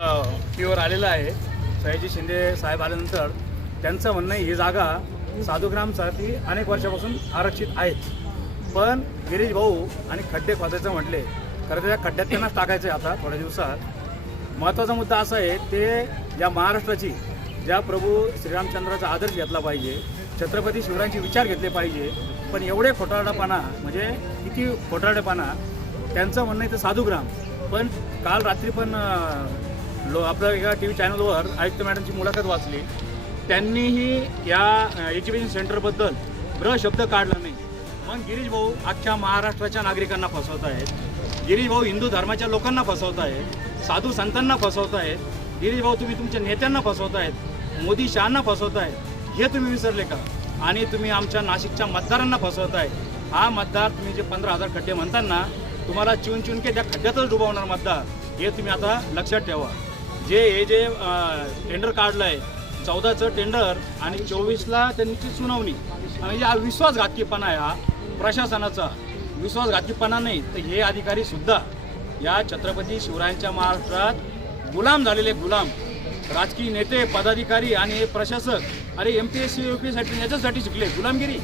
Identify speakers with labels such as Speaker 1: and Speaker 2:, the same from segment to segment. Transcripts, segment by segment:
Speaker 1: पीवर आलेलं आहे. सयाजी शिंदे साहेब आल्यानंतर त्यांचं म्हणणं ही जागा साधुग्रामसाठी अनेक वर्षापासून आरक्षित आहेत पण गिरीश भाऊ आणि खड्डे खोदायचं म्हटले खरं तर त्या खड्ड्यात त्यांनाच टाकायचं आहे आता थोड्या दिवसात. महत्त्वाचा मुद्दा असा आहे ते या महाराष्ट्राची ज्या प्रभू श्रीरामचंद्राचा आदर्श घेतला पाहिजे छत्रपती शिवरायांचे विचार घेतले पाहिजे पण एवढे खोटारडेपणा म्हणजे किती खोटारडेपणा त्यांचं म्हणणं आहे तर साधुग्राम. पण काल रात्री पण लो आपल्या एका टी व्ही चॅनलवर आयुक्त मॅडमची मुलाखत वाचली. त्यांनीही या एज्युकेशन सेंटरबद्दल ब्र शब्द काढला नाही. मग गिरीश भाऊ अख्ख्या महाराष्ट्राच्या नागरिकांना फसवत आहेत. गिरीश भाऊ हिंदू धर्माच्या लोकांना फसवत आहेत. साधू संतांना फसवत आहेत. गिरीश भाऊ तुम्ही तुमच्या नेत्यांना फसवत आहेत. मोदी शहांना फसवत आहेत. हे तुम्ही विसरले का? आणि तुम्ही आमच्या नाशिकच्या मतदारांना फसवत आहे. हा मतदार तुम्ही जे पंधरा हजार खड्डे म्हणताना तुम्हाला चिवून चिवून के त्या खड्ड्यातच डुबावणार मतदार हे तुम्ही आता लक्षात ठेवा. जे हे जे टेंडर काढलं आहे चौदाचं टेंडर आणि चोवीसला त्यांची सुनावणी. म्हणजे हा विश्वासघातकीपणा आहे हा प्रशासनाचा. विश्वासघातकीपणा नाही तर हे अधिकारी सुद्धा या छत्रपती शिवरायांच्या महाराष्ट्रात गुलाम झालेले गुलाम. राजकीय नेते पदाधिकारी आणि हे प्रशासक अरे M P S C U P साठी याच्यासाठी शिकले. गुलामगिरी.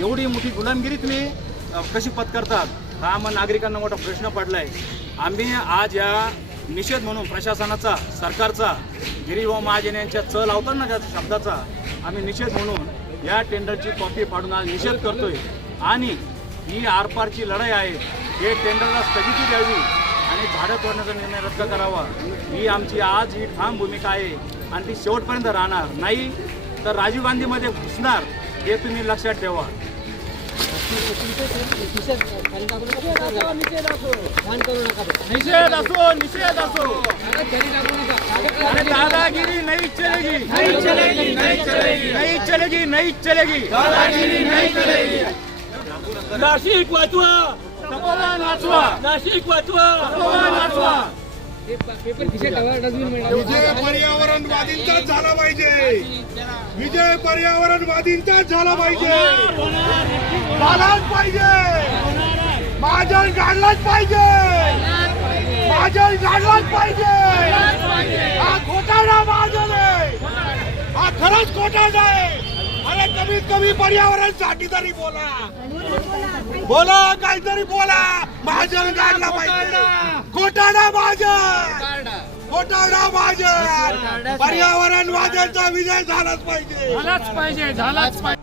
Speaker 1: एवढी मोठी गुलामगिरी तुम्ही कशी पत्करतात? हा मग नागरिकांना मोठा प्रश्न पडला आहे आम्ही आज या निषेध म्हणून प्रशासनाचा सरकारचा गिरीभाऊ महाजन यांच्या च लावताना त्या शब्दाचा आम्ही निषेध म्हणून या टेंडरची कॉपी फाडून आज निषेध करतोय. आणि ही आरपारची लढाई आहे हे टेंडरला स्थगिती द्यावी आणि झाडं तोडण्याचा निर्णय रद्द करावा. ही आमची आज ही ठाम भूमिका आहे आणि ती शेवटपर्यंत राहणार नाही. तर राजीव गांधीमध्ये घुसणार हे तुम्ही लक्षात ठेवा. निषेध असो निषेध असो. दादागिरी नाही चलेगी. नहीं चलेगी नहीं चलेगी नहीं चलेगी नहीं चलेगी दादागिरी नहीं चलेगी. नाशिक वाचवा. तपोवन वाचवा. नाशिक वाचवा. तपोवन वाचवा.
Speaker 2: विजय पर्यावरणवादींचाच झाला पाहिजे. विजय पर्यावरणवादींचाच झाला पाहिजे. झालाच पाहिजे. महाजन काढलाच पाहिजे. महाजन काढलाच पाहिजे. हा खोटाडा महाजन आहे. हा खरंच खोटाडा आहे. अरे कमीत कमी पर्यावरणासाठी तरी बोला. बोला काहीतरी बोला. महाजन काढला पाहिजे. खोटाडा महाजन खोटाडा महाजन पर्यावरणवाद्यांचा विजय झालाच पाहिजे.
Speaker 1: झालाच पाहिजे झालाच पाहिजे.